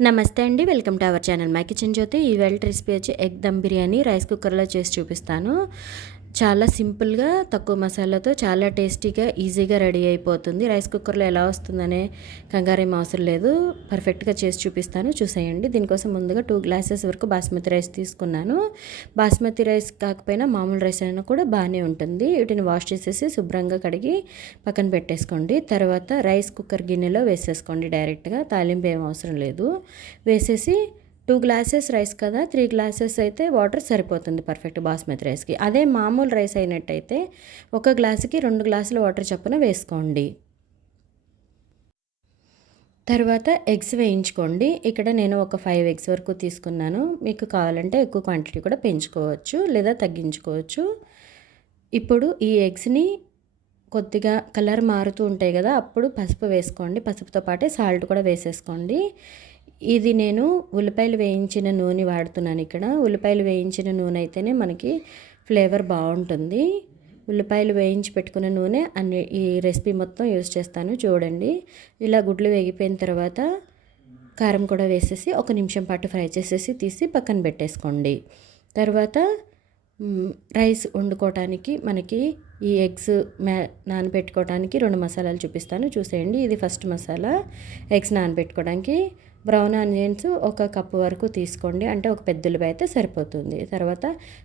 నమస్తే అండి. Welcome to our channel my kitchen Jyothi. ఇవాల్టి రెసిపీ వచ్చి ఎగ్ దమ్ బిర్యానీ రైస్ కుక్కర్లో చేసి చూపిస్తాను. చాలా సింపుల్గా తక్కువ మసాలాతో చాలా టేస్టీగా ఈజీగా రెడీ అయిపోతుంది. రైస్ కుక్కర్లో ఎలా వస్తుందనే కంగారేం అవసరం లేదు. పర్ఫెక్ట్గా చేసి చూపిస్తాను, చూసేయండి. దీనికోసం ముందుగా 2 గ్లాసెస్ వరకు బాస్మతి రైస్ తీసుకున్నాను. బాస్మతి రైస్ కాకపోయినా మామూలు రైస్ అయినా కూడా బాగానే ఉంటుంది. వీటిని వాష్ చేసేసి శుభ్రంగా కడిగి పక్కన పెట్టేసుకోండి. తర్వాత రైస్ కుక్కర్ గిన్నెలో వేసేసుకోండి. డైరెక్ట్గా తాలింపు ఏం అవసరం లేదు. వేసేసి 2 గ్లాసెస్ రైస్ కదా, 3 గ్లాసెస్ అయితే వాటర్ సరిపోతుంది పర్ఫెక్ట్ బాస్మతి రైస్కి. అదే మామూలు రైస్ అయినట్టయితే 1 గ్లాసుకి 2 గ్లాసుల వాటర్ చొప్పున వేసుకోండి. తర్వాత ఎగ్స్ వేయించుకోండి. ఇక్కడ నేను ఒక 5 ఎగ్స్ వరకు తీసుకున్నాను. మీకు కావాలంటే ఎక్కువ క్వాంటిటీ కూడా పెంచుకోవచ్చు లేదా తగ్గించుకోవచ్చు. ఇప్పుడు ఈ ఎగ్స్ని కొద్దిగా కలర్ మారుతూ ఉంటాయి కదా, అప్పుడు పసుపు వేసుకోండి. పసుపుతో పాటే సాల్ట్ కూడా వేసేసుకోండి. ఇది నేను ఉల్లిపాయలు వేయించిన నూనె వాడుతున్నాను ఇక్కడ. ఉల్లిపాయలు వేయించిన నూనె అయితేనే మనకి ఫ్లేవర్ బాగుంటుంది. ఉల్లిపాయలు వేయించి పెట్టుకున్న నూనె ఈ రెసిపీ మొత్తం యూజ్ చేస్తాను. చూడండి, ఇలా గుడ్లు వేగిపోయిన తర్వాత కారం కూడా వేసేసి 1 నిమిషం పాటు ఫ్రై చేసేసి తీసి పక్కన పెట్టేసుకోండి. తర్వాత రైస్ వండుకోవటానికి మనకి ఈ ఎగ్స్ నానబెట్టుకోవడానికి 2 మసాలాలు చూపిస్తాను, చూసేయండి. ఇది ఫస్ట్ మసాలా. ఎగ్స్ నానబెట్టుకోవడానికి బ్రౌన్ ఆనియన్స్ 1 కప్పు వరకు తీసుకోండి, అంటే ఒక పెద్ద ఉల్లిపాయ అయితే సరిపోతుంది. తర్వాత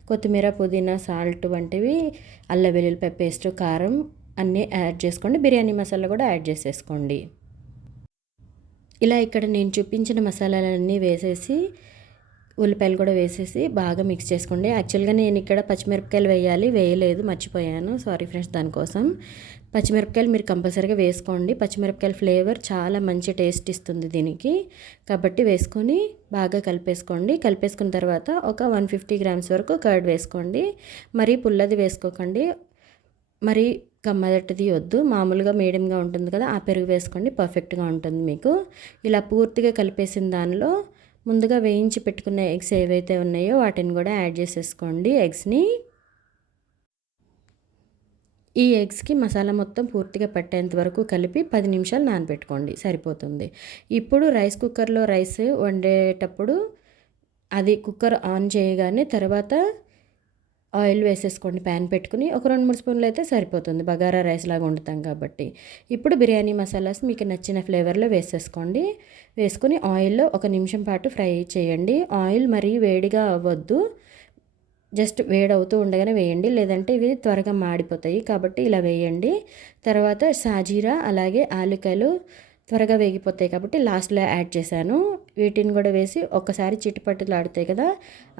కొత్తిమీర, పుదీనా, సాల్ట్ వంటివి, అల్లం వెల్లుల్లిపాయ పేస్ట్, కారం అన్నీ యాడ్ చేసుకోండి. బిర్యానీ మసాలా కూడా యాడ్ చేసేసుకోండి. ఇలా ఇక్కడ నేను చూపించిన మసాలాలన్నీ వేసేసి ఉల్లిపాయలు కూడా వేసేసి బాగా మిక్స్ చేసుకోండి. యాక్చువల్గా నేను ఇక్కడ పచ్చిమిరపకాయలు వేయలేదు, మర్చిపోయాను, సారీ ఫ్రెండ్స్. దానికోసం పచ్చిమిరపకాయలు మీరు కంపల్సరీగా వేసుకోండి. పచ్చిమిరపకాయల ఫ్లేవర్ చాలా మంచి టేస్ట్ ఇస్తుంది దీనికి, కాబట్టి వేసుకొని బాగా కలిపేసుకోండి. కలిపేసుకున్న తర్వాత ఒక 150 గ్రామ్స్ వరకు కర్డ్ వేసుకోండి. మరీ పుల్లది వేసుకోకండి, మరి కమ్మదట్టది వద్దు. మామూలుగా మీడియంగా ఉంటుంది కదా, ఆ పెరుగు వేసుకోండి, పర్ఫెక్ట్గా ఉంటుంది మీకు. ఇలా పూర్తిగా కలిపేసిన దానిలో ముందుగా వేయించి పెట్టుకున్న ఎగ్స్ ఏవైతే ఉన్నాయో వాటిని కూడా యాడ్ చేసేసుకోండి. ఈ ఎగ్స్కి మసాలా మొత్తం పూర్తిగా పట్టేంత వరకు కలిపి 10 నిమిషాలు నానబెట్టుకోండి, సరిపోతుంది. ఇప్పుడు రైస్ కుక్కర్లో రైస్ వండేటప్పుడు అది కుక్కర్ ఆన్ చేయగానే తర్వాత ఆయిల్ వేసేసుకోండి. ప్యాన్ పెట్టుకుని ఒక 2-3 స్పూన్లు అయితే సరిపోతుంది, బగారా రైస్ లాగా వండుతాం కాబట్టి. ఇప్పుడు బిర్యానీ మసాలాస్ మీకు నచ్చిన ఫ్లేవర్లో వేసేసుకోండి. వేసుకుని ఆయిల్లో 1 నిమిషం పాటు ఫ్రై చేయండి. ఆయిల్ మరీ వేడిగా అవ్వద్దు, జస్ట్ వేడవుతూ ఉండగానే వేయండి, లేదంటే ఇవి త్వరగా మాడిపోతాయి, కాబట్టి ఇలా వేయండి. తర్వాత సాజీరా అలాగే ఆలుకాయలు త్వరగా వేగిపోతాయి కాబట్టి లాస్ట్లో యాడ్ చేశాను. వీటిని కూడా వేసి ఒక్కసారి చిట్టుపట్టులాడుతాయి కదా,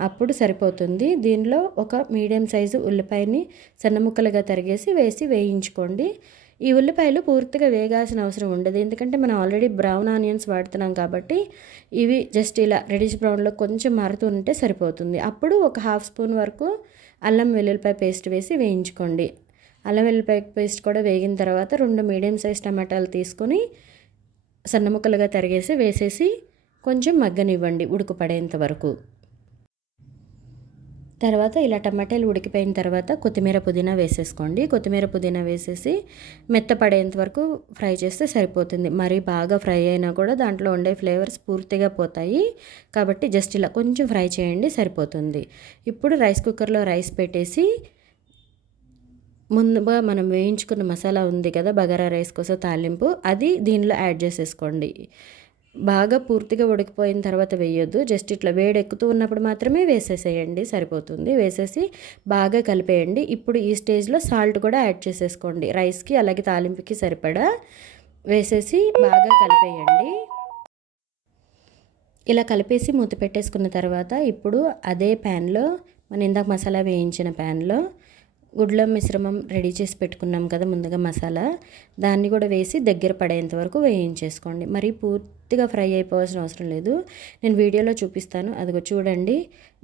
అప్పుడు సరిపోతుంది. దీనిలో ఒక మీడియం సైజు ఉల్లిపాయని సన్న ముక్కలుగా తరిగేసి వేసి వేయించుకోండి. ఈ ఉల్లిపాయలు పూర్తిగా వేగాల్సిన అవసరం ఉండదు, ఎందుకంటే మనం ఆల్రెడీ బ్రౌన్ ఆనియన్స్ వాడుతున్నాం కాబట్టి ఇవి జస్ట్ ఇలా రెడిష్ బ్రౌన్లో కొంచెం మారుతూ ఉంటే సరిపోతుంది. అప్పుడు ఒక 1/2 స్పూన్ వరకు అల్లం వెల్లుల్లిపాయ పేస్ట్ వేసి వేయించుకోండి. అల్లం వెల్లుల్లిపాయ పేస్ట్ కూడా వేగిన తర్వాత 2 మీడియం సైజ్ టమాటాలు తీసుకొని సన్న ముక్కలుగా తరిగేసి వేసేసి కొంచెం మగ్గనివ్వండి ఉడుకుపడేంత వరకు. తర్వాత ఇలా టమాటాలు ఉడికిపోయిన తర్వాత కొత్తిమీర, పుదీనా వేసేసుకోండి. కొత్తిమీర, పుదీనా వేసేసి మెత్తపడేంత వరకు ఫ్రై చేస్తే సరిపోతుంది. మరీ బాగా ఫ్రై అయినా కూడా దాంట్లో ఉండే ఫ్లేవర్స్ పూర్తిగా పోతాయి, కాబట్టి జస్ట్ ఇలా కొంచెం ఫ్రై చేయండి, సరిపోతుంది. ఇప్పుడు రైస్ కుక్కర్లో రైస్ పెట్టేసి ముందుగా మనం వేయించుకున్న మసాలా ఉంది కదా, బగారా రైస్ కోసం తాలింపు, అది దీనిలో యాడ్ చేసేసుకోండి. బాగా పూర్తిగా ఉడికిపోయిన తర్వాత వేయొద్దు, జస్ట్ ఇట్లా వేడెక్కుతూ ఉన్నప్పుడు మాత్రమే వేసేసేయండి, సరిపోతుంది. వేసేసి బాగా కలిపేయండి. ఇప్పుడు ఈ స్టేజ్లో సాల్ట్ కూడా యాడ్ చేసేసుకోండి, రైస్కి అలాగే తాలింపుకి సరిపడా వేసేసి బాగా కలిపేయండి. ఇలా కలిపేసి మూత పెట్టేసుకున్న తర్వాత ఇప్పుడు అదే ప్యాన్లో మనం ఇందాక మసాలా వేయించిన ప్యాన్లో గుడ్ల మిశ్రమం రెడీ చేసి పెట్టుకున్నాం కదా ముందుగా మసాలా, దాన్ని కూడా వేసి దగ్గర పడేంత వరకు వేయించేసుకోండి. మరి పూర్తిగా ఫ్రై అయిపోవాల్సిన అవసరం లేదు, నేను వీడియోలో చూపిస్తాను, అదిగో చూడండి.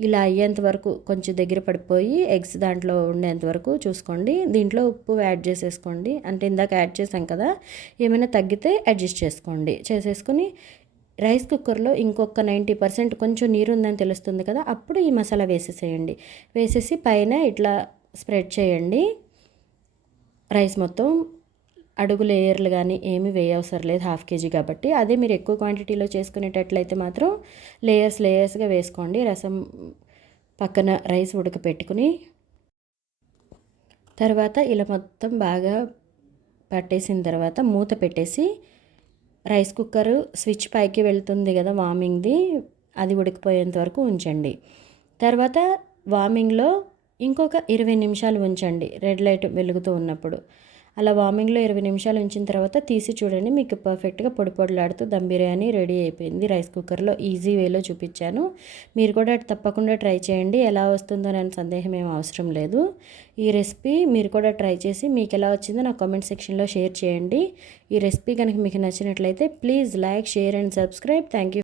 ఇలా అయ్యేంత వరకు కొంచెం దగ్గర పడిపోయి ఎగ్స్ దాంట్లో ఉండేంత వరకు చూసుకోండి. దీంట్లో ఉప్పు యాడ్ చేసేసుకోండి, అంటే ఇందాక యాడ్ చేసాం కదా, ఏమైనా తగ్గితే అడ్జస్ట్ చేసుకోండి. చేసేసుకుని రైస్ కుక్కర్లో ఇంకొక 90% కొంచెం నీరు ఉందని తెలుస్తుంది కదా, అప్పుడు ఈ మసాలా వేసేసేయండి. వేసేసి పైన ఇట్లా స్ప్రెడ్ చేయండి రైస్ మొత్తం. అడుగు లేయర్లు కానీ ఏమి వేయవసరం లేదు, 1/2 kg కాబట్టి. అదే మీరు ఎక్కువ క్వాంటిటీలో చేసుకునేటట్లయితే మాత్రం లేయర్స్గా వేసుకోండి. రసం పక్కన రైస్ ఉడకపెట్టుకుని తర్వాత ఇలా మొత్తం బాగా పట్టేసిన తర్వాత మూత పెట్టేసి రైస్ కుక్కర్ స్విచ్ పైకి వెళ్తుంది కదా వార్మింగ్ది, అది ఉడికిపోయేంత వరకు ఉంచండి. తర్వాత వార్మింగ్లో ఇంకొక 20 నిమిషాలు ఉంచండి, రెడ్ లైట్ వెలుగుతూ ఉన్నప్పుడు. అలా వార్మింగ్లో 20 నిమిషాలు ఉంచిన తర్వాత తీసి చూడండి, మీకు పర్ఫెక్ట్గా పొడి పొడిలాడుతూ దమ్ బిర్యానీ రెడీ అయిపోయింది. రైస్ కుక్కర్లో ఈజీ వేలో చూపించాను, మీరు కూడా తప్పకుండా ట్రై చేయండి. ఎలా వస్తుందో అని సందేహం ఏం అవసరం లేదు. ఈ రెసిపీ మీరు కూడా ట్రై చేసి మీకు ఎలా వచ్చిందో నా కామెంట్ సెక్షన్లో షేర్ చేయండి. ఈ రెసిపీ కనుక మీకు నచ్చినట్లయితే please like, share and subscribe. Thank you.